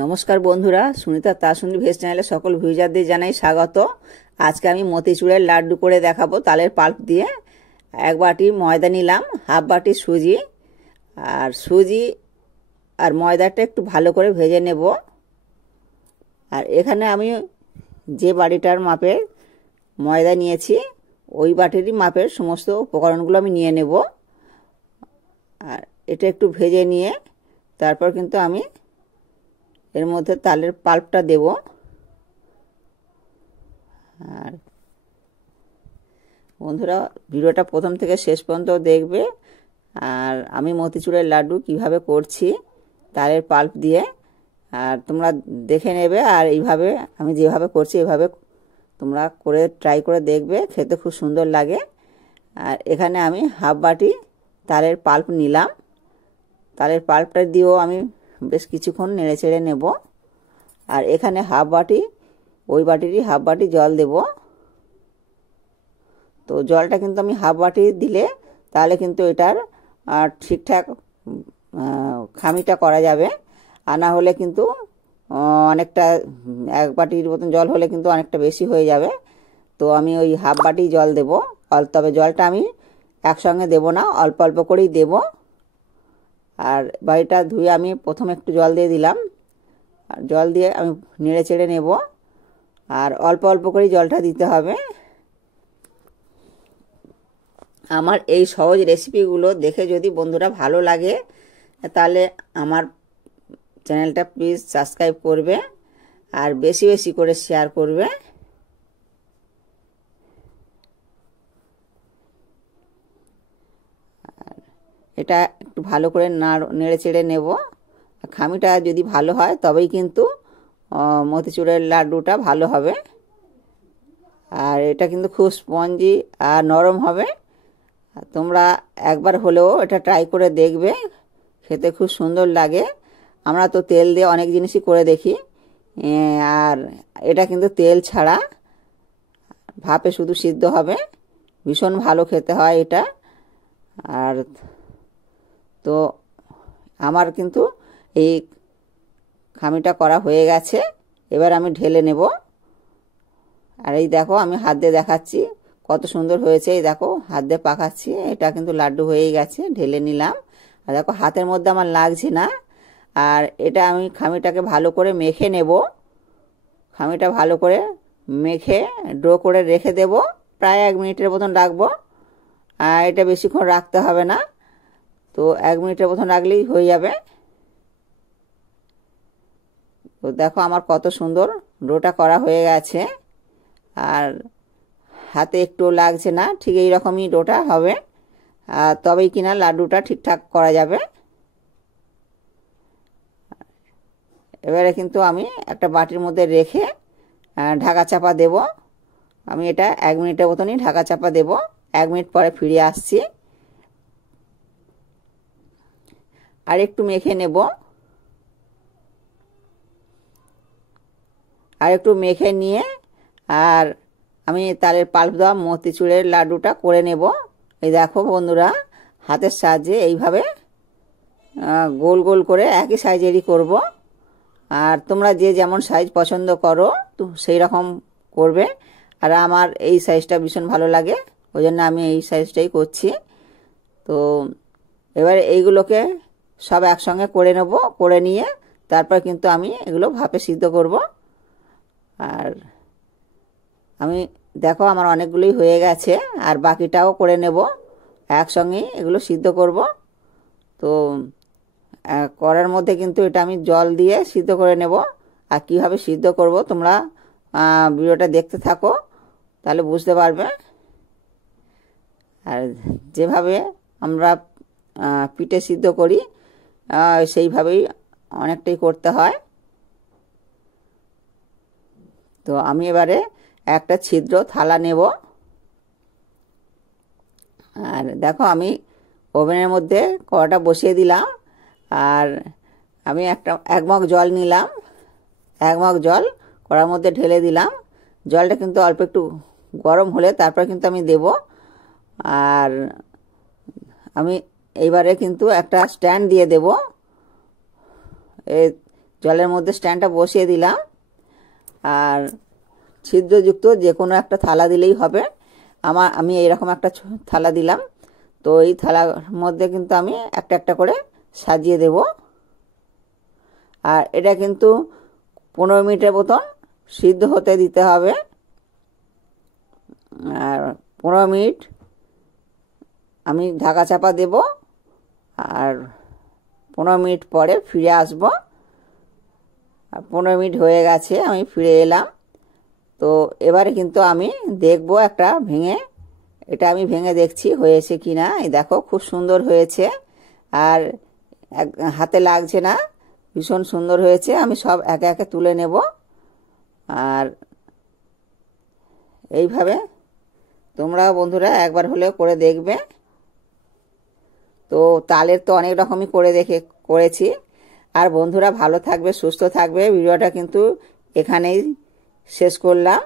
নমস্কার বন্ধুরা, সুনিতা তাসুন্দি ভেজ চ্যানেলে সকল ভিউজারদের জানাই স্বাগত। আজকে আমি মতিচুরের লাড্ডু করে দেখাবো তালের পাল্প দিয়ে। এক বাটি ময়দা নিলাম, হাফ বাটি সুজি, আর সুজি আর ময়দাটা একটু ভালো করে ভেজে নেব। আর এখানে আমি যে বাটিটার মাপের ময়দা নিয়েছি ওই বাটিরই মাপের সমস্ত উপকরণগুলো আমি নিয়ে নেব। আর এটা একটু ভেজে নিয়ে তারপর কিন্তু আমি এর মধ্যে তালের পাল্পটা দেব। আর বন্ধুরা, ভিডিওটা প্রথম থেকে শেষ পর্যন্ত দেখবে। আর আমি মতিচুরের লাড্ডু কিভাবে করছি তালের পাল্প দিয়ে, আর তোমরা দেখে নেবে। আর এইভাবে আমি যেভাবে করছি এভাবে তোমরা করে ট্রাই করে দেখবে, খেতে খুব সুন্দর লাগে। আর এখানে আমি হাফ বাটি তালের পাল্প নিলাম। তালের পাল্পটা দিয়েও আমি বেশ কিছুক্ষণ নেড়ে চেড়ে নেব। আর এখানে হাফ বাটি, ওই বাটিরই হাফ বাটি জল দেব। তো জলটা কিন্তু আমি হাফ বাটি দিলে তাহলে কিন্তু এটার ঠিকঠাক খামিটা করা যাবে। আর না হলে কিন্তু অনেকটা, এক বাটির মতন জল হলে কিন্তু অনেকটা বেশি হয়ে যাবে। তো আমি ওই হাফ বাটি জল দেব। তবে জলটা আমি একসঙ্গে দেব না, অল্প অল্প করেই দেব। আর বাটিটা ধুয়ে আমি প্রথমে একটু জল দিয়ে দিলাম। আর জল দিয়ে আমি নেড়ে চেড়ে নেব। আর অল্প অল্প করেই জলটা দিতে হবে। আমার এই সহজ রেসিপিগুলো দেখে যদি বন্ধুরা ভালো লাগে তাহলে আমার চ্যানেলটা প্লিজ সাবস্ক্রাইব করবে আর বেশি বেশি করে শেয়ার করবে। এটা একটু ভালো করে নেড়ে চেড়ে নেব। খামিটা যদি ভালো হয় তবেই কিন্তু মতিচুরের লাড্ডুটা ভালো হবে। আর এটা কিন্তু খুব স্পঞ্জি আর নরম হবে। তোমরা একবার হলেও এটা ট্রাই করে দেখবে, খেতে খুব সুন্দর লাগে। আমরা তো তেল দিয়ে অনেক জিনিসই করে দেখি, আর এটা কিন্তু তেল ছাড়া ভাপে শুধু সিদ্ধ হবে, ভীষণ ভালো খেতে হয় এটা। আর তো আমার কিন্তু এই খামিটা করা হয়ে গেছে, এবার আমি ঢেলে নেব। আর এই দেখো, আমি হাত দিয়ে দেখাচ্ছি কত সুন্দর হয়েছে। এই দেখো, হাত দিয়ে পাকাচ্ছি, এটা কিন্তু লাড্ডু হয়েই গেছে। ঢেলে নিলাম। আর দেখো, হাতের মধ্যে আমার লাগছে না। আর এটা আমি খামিটাকে ভালো করে মেখে নেব। খামিটা ভালো করে মেখে ডো করে রেখে দেব, প্রায় 1 মিনিটের মতন রাখবো। আর এটা বেশিক্ষণ রাখতে হবে না, তো 1 মিনিটের মতন রাখলেই হয়ে যাবে। তো দেখো আমার কত সুন্দর ডোটা করা হয়ে গেছে। আর হাতে একটু লাগছে না, ঠিক এই রকমই ডোটা হবে। আর তবেই কিনা লাড্ডুটা ঠিকঠাক করা যাবে। এবারে কিন্তু আমি একটা বাটির মধ্যে রেখে ঢাকা চাপা দেব। আমি এটা 1 মিনিটের মতনই ঢাকা চাপা দেব। 1 মিনিট পরে ফিরে আসছি। আর একটু মেখে নেব। আর একটু মেখে নিয়ে আর আমি তালের পাল্প দেওয়া মতিচুরের লাড্ডুটা করে নেব। এই দেখো বন্ধুরা, হাতের সাহায্যে এইভাবে গোল গোল করে একই সাইজেরই করব। আর তোমরা যে যেমন সাইজ পছন্দ করো তো সেই রকম করবে। আর আমার এই সাইজটা ভীষণ ভালো লাগে, ওই জন্য আমি এই সাইজটাই করছি। তো এবার এইগুলোকে সব একসঙ্গে করে নেব। করে নিয়ে তারপর কিন্তু আমি এগুলো ভাপে সিদ্ধ করব। আর আমি দেখো, আমার অনেকগুলোই হয়ে গেছে, আর বাকিটাও করে নেব। একসঙ্গেই এগুলো সিদ্ধ করব। তো করার মধ্যে কিন্তু এটা আমি জল দিয়ে সিদ্ধ করে নেব। আর কীভাবে সিদ্ধ করব তোমরা ভিডিওটা দেখতে থাকো, তাহলে বুঝতে পারবে। আর যেভাবে আমরা পিঠে সিদ্ধ করি সেইভাবেই অনেকটাই করতে হয়। তো আমি এবারে একটা ছিদ্র থালা নেব। আর দেখো, আমি ওভেনের মধ্যে কড়াটা বসিয়ে দিলাম। আর আমি 1 মগ জল নিলাম। 1 মগ জল কড়ার মধ্যে ঢেলে দিলাম। জলটা কিন্তু অল্প একটু গরম হলে তারপর কিন্তু আমি দেব। আর আমি এইবারে কিন্তু একটা স্ট্যান্ড দিয়ে দেব। জলের মধ্যে স্ট্যান্ডটা বসিয়ে দিলাম। আর ছিদ্রযুক্ত যে কোনো একটা থালা দিলেই হবে। আমি এইরকম একটা থালা দিলাম। তো এই থালার মধ্যে কিন্তু আমি একটা একটা করে সাজিয়ে দেব। আর এটা কিন্তু 15 মিনিটের মতন সিদ্ধ হতে দিতে হবে। আর 15 মিনিট আমি ঢাকা চাপা দেব। আর 15 মিনিট পরে ফিরে আসব। 15 মিনিট হয়ে গেছে, আমি ফিরে এলাম। তো এবারে কিন্তু আমি দেখব একটা ভেঙে, এটা আমি ভেঙে দেখছি হয়েছে কি না। এই দেখো খুব সুন্দর হয়েছে, আর হাতে লাগছে না, ভীষণ সুন্দর হয়েছে। আমি সব একে একে তুলে নেব। আর এইভাবে তোমরা বন্ধুরা একবার হলেও করে দেখবে। তো তালের তো অনেক রকমই করেছি। আর বন্ধুরা ভালো থাকবে, সুস্থ থাকবে। ভিডিওটা কিন্তু এখানেই শেষ করলাম।